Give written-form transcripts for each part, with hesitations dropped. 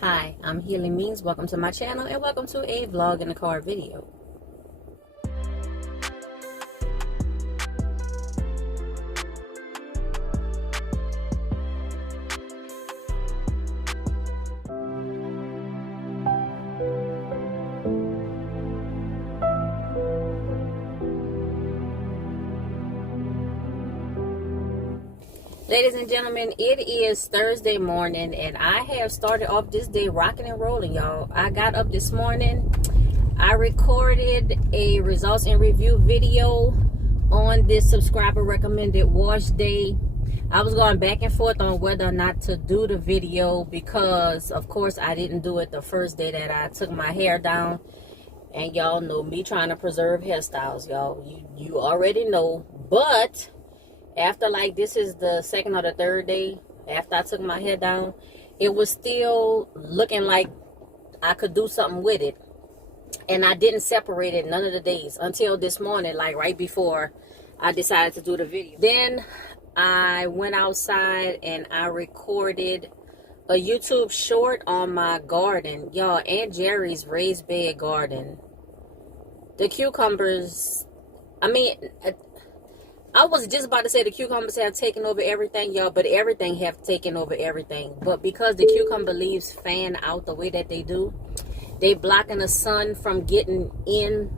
Hi, I'm Healy Means. Welcome to my channel and welcome to a vlog in the car video. Ladies and gentlemen, it is Thursday morning and I have started off this day rocking and rolling, y'all. I got up this morning. I recorded a results and review video on this subscriber recommended wash day. I was going back and forth on whether or not to do the video because, of course, I didn't do it the first day that I took my hair down. And y'all know me trying to preserve hairstyles, y'all. You already know. But after, like, this is the second or the third day after I took my hair down, it was still looking like I could do something with it. And I didn't separate it none of the days until this morning, like right before I decided to do the video. Then I went outside and I recorded a YouTube short on my garden. Y'all, Aunt Jerry's raised bed garden. The cucumbers, I was just about to say the cucumbers have taken over everything, y'all, but everything have taken over everything. But because the cucumber leaves fan out the way that they do, they blocking the sun from getting in,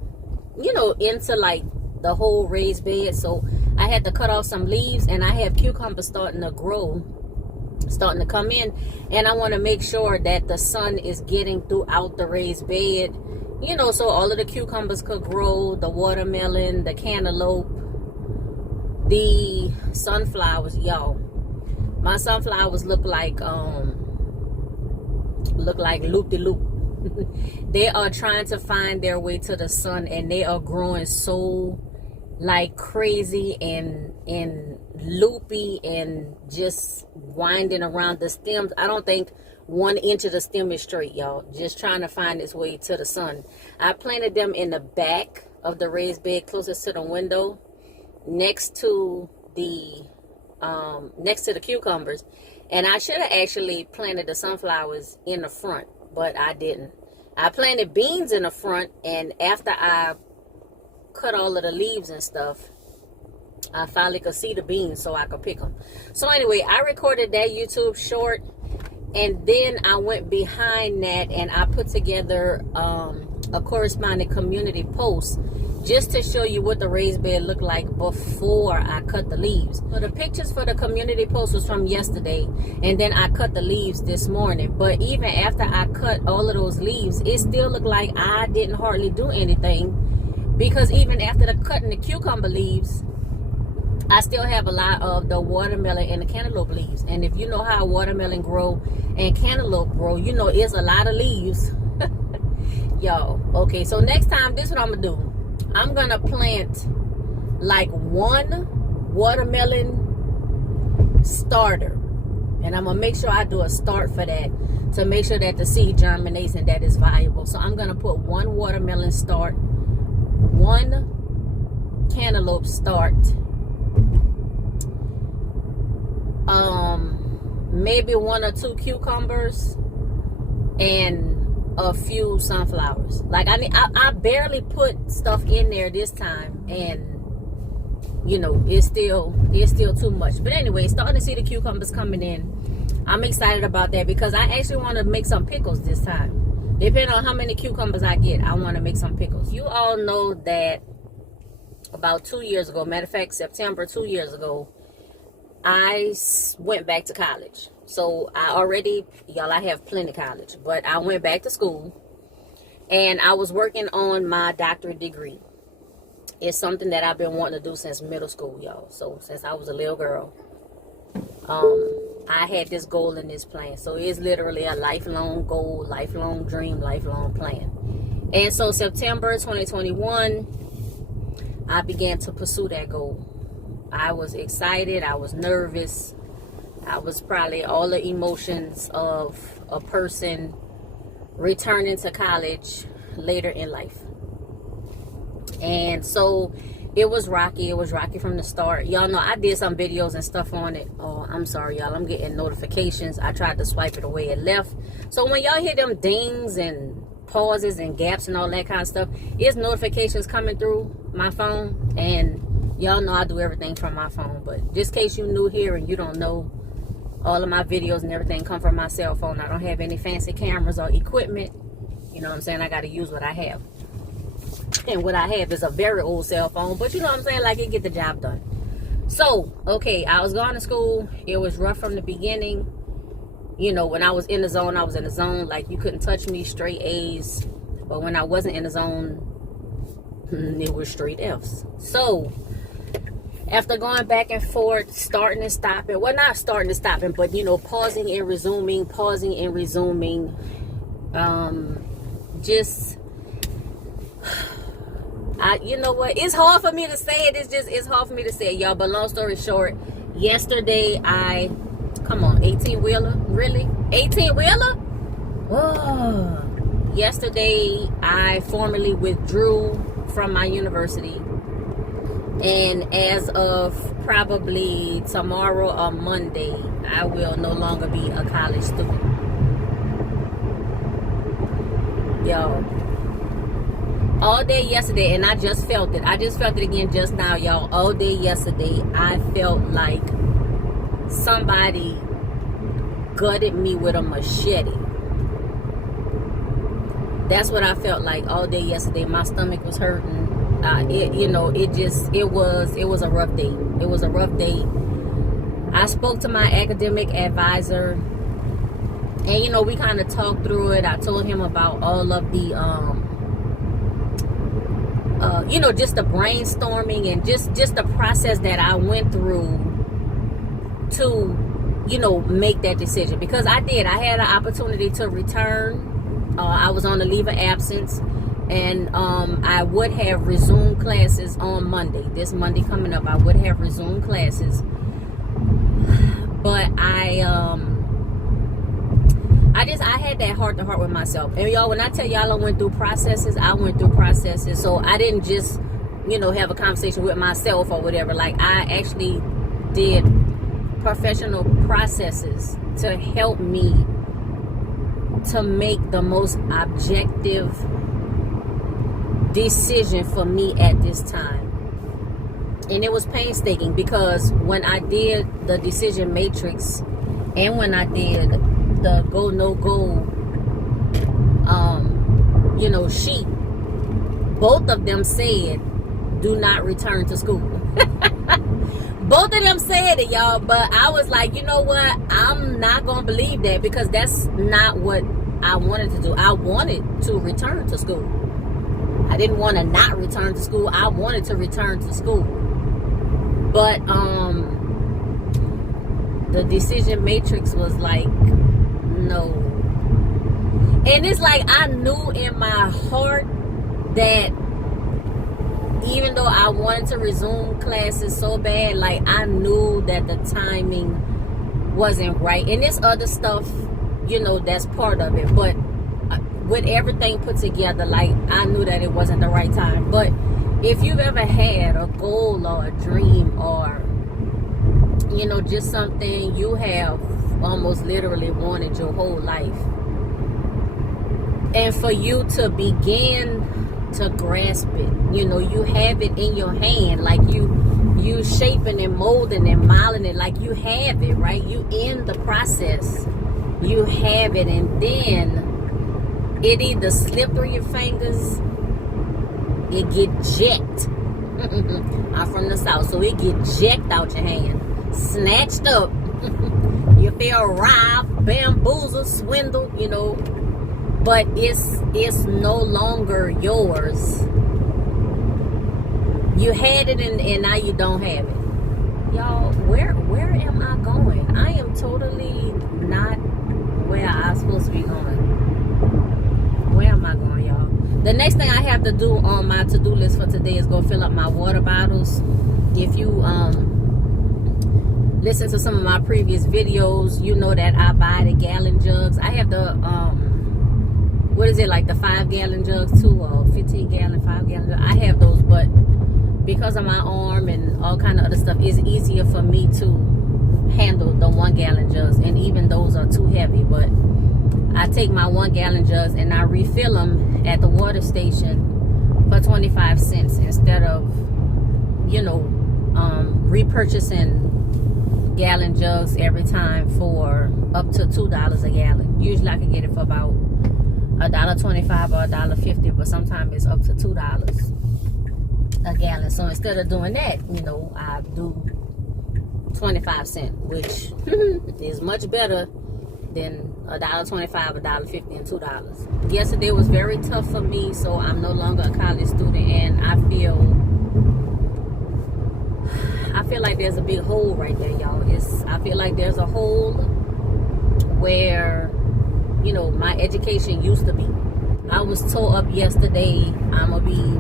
into like the whole raised bed. So I had to cut off some leaves and I have cucumbers starting to grow, starting to come in. And I want to make sure that the sun is getting throughout the raised bed, so all of the cucumbers could grow, the watermelon, the cantaloupe, the sunflowers. Y'all, my sunflowers look like loop-de-loop. They are trying to find their way to the sun and they are growing so like crazy and loopy and just winding around the stems. I don't think 1 inch of the stem is straight, y'all. Just trying to find its way to the sun. I planted them in the back of the raised bed closest to the window, next to the cucumbers. And I should have actually planted the sunflowers in the front, but I didn't. I planted beans in the front, and after I cut all of the leaves and stuff, I finally could see the beans so I could pick them. So anyway, I recorded that YouTube short, and then I went behind that and I put together a corresponding community post just to show you what the raised bed looked like before I cut the leaves. So the pictures for the community post was from yesterday, and then I cut the leaves this morning. But even after I cut all of those leaves, it still looked like I didn't hardly do anything, because even after the cutting the cucumber leaves, I still have a lot of the watermelon and the cantaloupe leaves. And if you know how watermelon grow and cantaloupe grow, it's a lot of leaves. Y'all, okay, so next time, this is what I'm gonna do. I'm gonna plant like 1 watermelon starter, and I'm gonna make sure I do a start for that to make sure that the seed germinates and that is viable. So I'm gonna put 1 watermelon start, 1 cantaloupe start, maybe 1 or 2 cucumbers, and a few sunflowers. Like I barely put stuff in there this time, and it's still too much. But anyway, starting to see the cucumbers coming in. I'm excited about that because I actually want to make some pickles this time. Depending on how many cucumbers I get, I want to make some pickles. You all know that about 2 years ago, matter of fact, September 2 years ago, I went back to college. So I have plenty college, but I went back to school and I was working on my doctorate degree. It's something that I've been wanting to do since middle school, y'all. So since I was a little girl, I had this goal and this plan. So it's literally a lifelong goal, lifelong dream, lifelong plan. And so September 2021, I began to pursue that goal. I was excited. I was nervous. I was probably all the emotions of a person returning to college later in life. And so It was rocky. It was rocky from the start. Y'all know I did some videos and stuff on it. Oh, I'm sorry, y'all. I'm getting notifications. I tried to swipe it away. It left. So when y'all hear them dings and pauses and gaps and all that kind of stuff, it's notifications coming through my phone. And y'all know I do everything from my phone. But just in case you new here and you don't know, all of my videos and everything come from my cell phone. I don't have any fancy cameras or equipment. You know what I'm saying? I got to use what I have. And what I have is a very old cell phone, but you know what I'm saying, like, it get the job done. So, okay, I was going to school. It was rough from the beginning. You know, when I was in the zone, I was in the zone. Like, you couldn't touch me, straight A's. But when I wasn't in the zone, it was straight F's. So, after going back and forth, starting and stopping, well, not starting and stopping, but, you know, pausing and resuming, you know what, it's hard for me to say it. It's hard for me to say it, y'all. But long story short, yesterday come on, 18-wheeler, really? 18-wheeler? Oh. Yesterday, I formally withdrew from my university. And as of probably tomorrow or Monday, I will no longer be a college student. Y'all. All day yesterday, and I just felt it. I just felt it again just now, y'all. All day yesterday, I felt like somebody gutted me with a machete. That's what I felt like all day yesterday. My stomach was hurting. It was a rough day. It was a rough day. I spoke to my academic advisor, and you know, we kind of talked through it. I told him about all of the just the brainstorming and just the process that I went through to, you know, make that decision. Because I had an opportunity to return. I was on a leave of absence, and I would have resumed classes on Monday. This Monday coming up, I would have resumed classes. But I had that heart-to-heart with myself. And y'all, when I tell y'all I went through processes. So I didn't just, you know, have a conversation with myself or whatever. Like, I actually did professional processes to help me to make the most objective decision for me at this time. And it was painstaking, because when I did the decision matrix and when I did the go no go sheet, both of them said do not return to school. Both of them said it, y'all. But I was like, you know what, I'm not gonna believe that, because that's not what I wanted to do. I wanted to return to school. I didn't want to not return to school. I wanted to return to school. But the decision matrix was like, no. And it's like, I knew in my heart that even though I wanted to resume classes so bad, like, I knew that the timing wasn't right. And this other stuff, you know, that's part of it. But with everything put together, like, I knew that it wasn't the right time. But if you've ever had a goal or a dream, or, you know, just something you have almost literally wanted your whole life, and for you to begin to grasp it, you know, you have it in your hand, like you shaping and molding and modeling it, like you have it, right? You in the process, you have it, and then it either slip through your fingers, it get jacked. I'm from the South, so it get jacked out your hand, snatched up. You feel robbed, bamboozled, swindled, you know, but it's no longer yours. You had it, and now you don't have it. Y'all, where am I going? I am totally not where I'm supposed to be going. Where am I going, y'all? The next thing I have to do on my to-do list for today is go fill up my water bottles. If you listen to some of my previous videos, you know that I buy the gallon jugs. I have the what is it, like the 5-gallon jugs too, or 15-gallon, 5-gallon jugs. I have those, but because of my arm and all kind of other stuff, it's easier for me to handle the 1 gallon jugs, and even those are too heavy. But I take my 1 gallon jugs and I refill them at the water station for 25 cents instead of, you know, repurchasing gallon jugs every time for up to $2 a gallon. Usually I can get it for about $1.25 or $1.50, but sometimes it's up to $2 a gallon. So instead of doing that, you know, I do 25 cents, which is much better than $1.25, $1.50, and $2. Yesterday was very tough for me, so I'm no longer a college student, and I feel like there's a big hole right there, y'all. I feel like there's a hole where, you know, my education used to be. I was tore up yesterday. I'm gonna be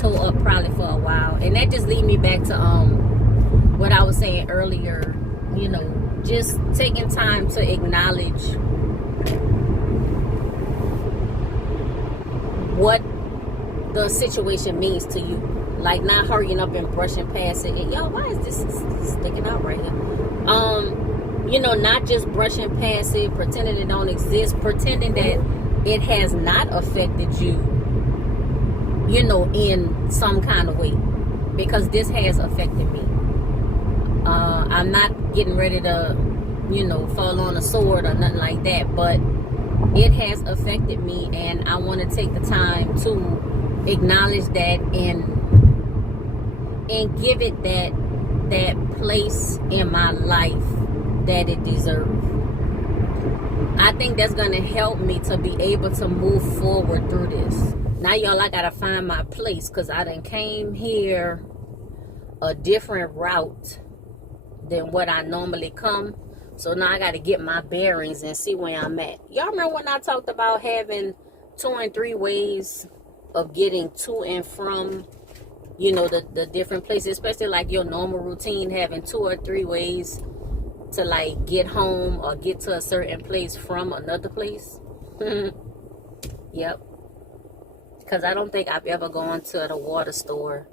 tore up probably for a while, and that just lead me back to what I was saying earlier. You know, just taking time to acknowledge what the situation means to you. Like, not hurrying up and brushing past it. And y'all, why is this sticking out right here? You know, not just brushing past it, pretending it don't exist, pretending that it has not affected you, you know, in some kind of way. Because this has affected me. I'm not getting ready to, you know, fall on a sword or nothing like that, but it has affected me, and I want to take the time to acknowledge that and give it that place in my life that it deserves. I think that's going to help me to be able to move forward through this. Now, y'all, I got to find my place, because I done came here a different route than what I normally come. So now I got to get my bearings and see where I'm at. Y'all remember when I talked about having 2 and 3 ways of getting to and from, you know, the different places, especially like your normal routine, having 2 or 3 ways to like get home or get to a certain place from another place? Yep. Because I don't think I've ever gone to the water store,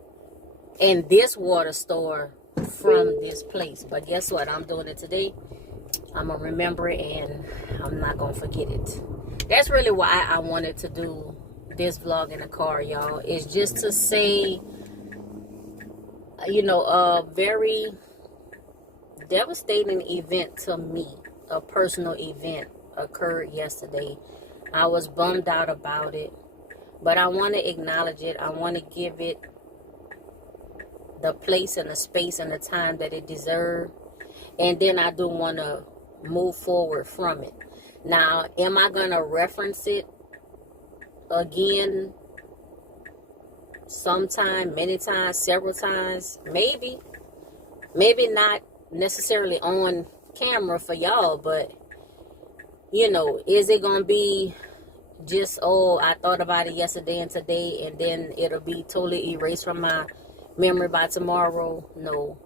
and this water store, from this place. But guess what? I'm doing it today. I'm going to remember it, and I'm not going to forget it. That's really why I wanted to do this vlog in the car, y'all. It's just to say, you know, a very devastating event to me, a personal event, occurred yesterday. I was bummed out about it, but I want to acknowledge it. I want to give it the place and the space and the time that it deserves. And then I do want to move forward from it. Now, am I going to reference it again sometime, many times, several times? Maybe. Maybe not necessarily on camera for y'all, but, you know, is it going to be just, oh, I thought about it yesterday and today, and then it'll be totally erased from my memory by tomorrow? No.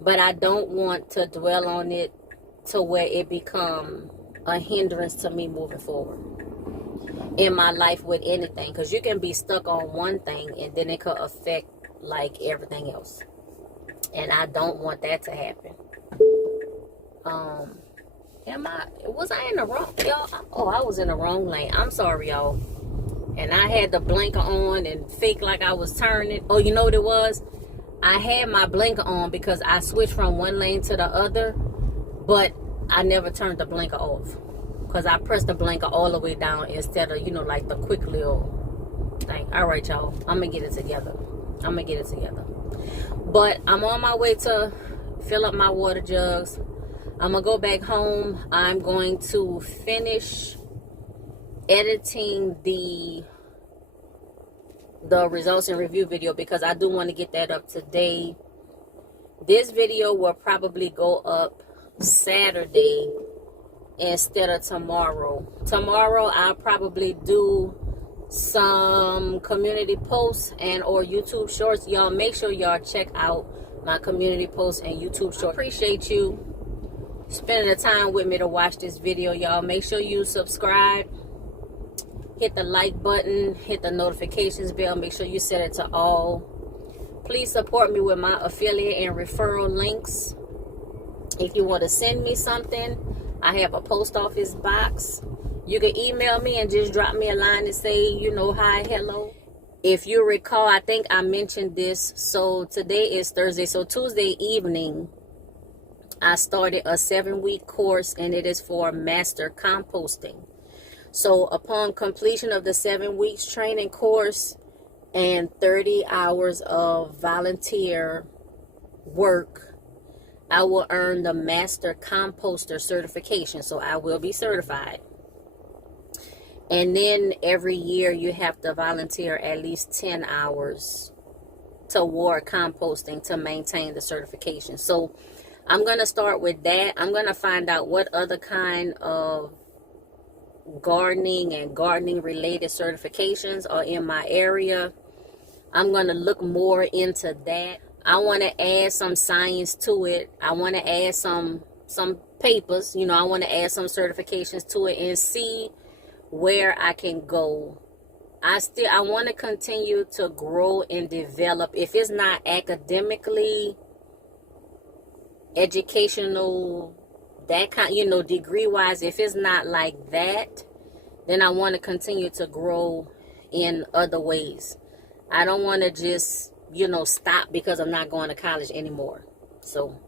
But I don't want to dwell on it to where it become a hindrance to me moving forward in my life with anything, because you can be stuck on one thing and then it could affect like everything else, and I don't want that to happen. Was I in the wrong, y'all? Oh, I was in the wrong lane. I'm sorry, y'all. And I had the blinker on and fake like I was turning. Oh, you know what it was? I had my blinker on because I switched from one lane to the other, but I never turned the blinker off, because I pressed the blinker all the way down instead of, you know, like the quick little thing. All right, y'all. I'm going to get it together. But I'm on my way to fill up my water jugs. I'm going to go back home. I'm going to finish editing the results and review video, because I do want to get that up today. This video will probably go up Saturday instead of tomorrow. Tomorrow I'll probably do some community posts and or YouTube shorts. Y'all make sure y'all check out my community posts and YouTube shorts. I appreciate you spending the time with me to watch this video, y'all. Make sure you subscribe, hit the like button, hit the notifications bell, make sure you set it to all. Please support me with my affiliate and referral links. If you want to send me something, I have a post office box. You can email me and just drop me a line and say, hi, hello. If you recall, I think I mentioned this. So today is Thursday. So Tuesday evening, I started a 7-week course, and it is for master composting. So upon completion of the 7 weeks training course and 30 hours of volunteer work, I will earn the master composter certification. So I will be certified. And then every year you have to volunteer at least 10 hours toward composting to maintain the certification. So I'm going to start with that. I'm going to find out what other kind of gardening and gardening related certifications are in my area. I'm going to look more into that. I want to add some science to it. I want to add some papers. I want to add some certifications to it and see where I can go. I want to continue to grow and develop. If it's not academically, educational, that kind, degree wise, if it's not like that, then I want to continue to grow in other ways. I don't want to just stop because I'm not going to college anymore. So,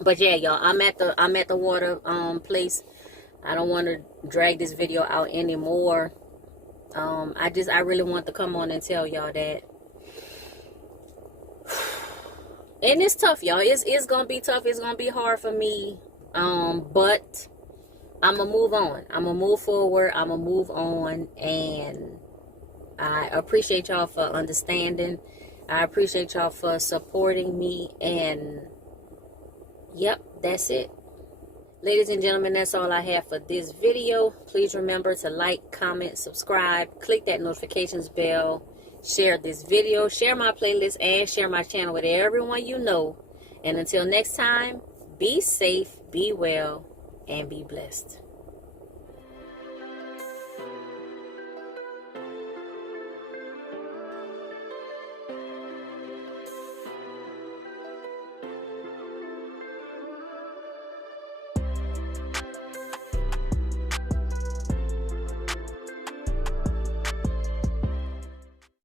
but yeah, y'all, I'm at the water place. I don't want to drag this video out anymore. I really want to come on and tell y'all that. And it's tough, y'all. It's gonna be tough. It's gonna be hard for me. But I'm gonna move on. I'm gonna move forward. I'm gonna move on, and I appreciate y'all for understanding. I appreciate y'all for supporting me, and yep, that's it. Ladies and gentlemen, that's all I have for this video. Please remember to like, comment, subscribe, click that notifications bell, share this video, share my playlist, and share my channel with everyone you know. And until next time, be safe, be well, and be blessed.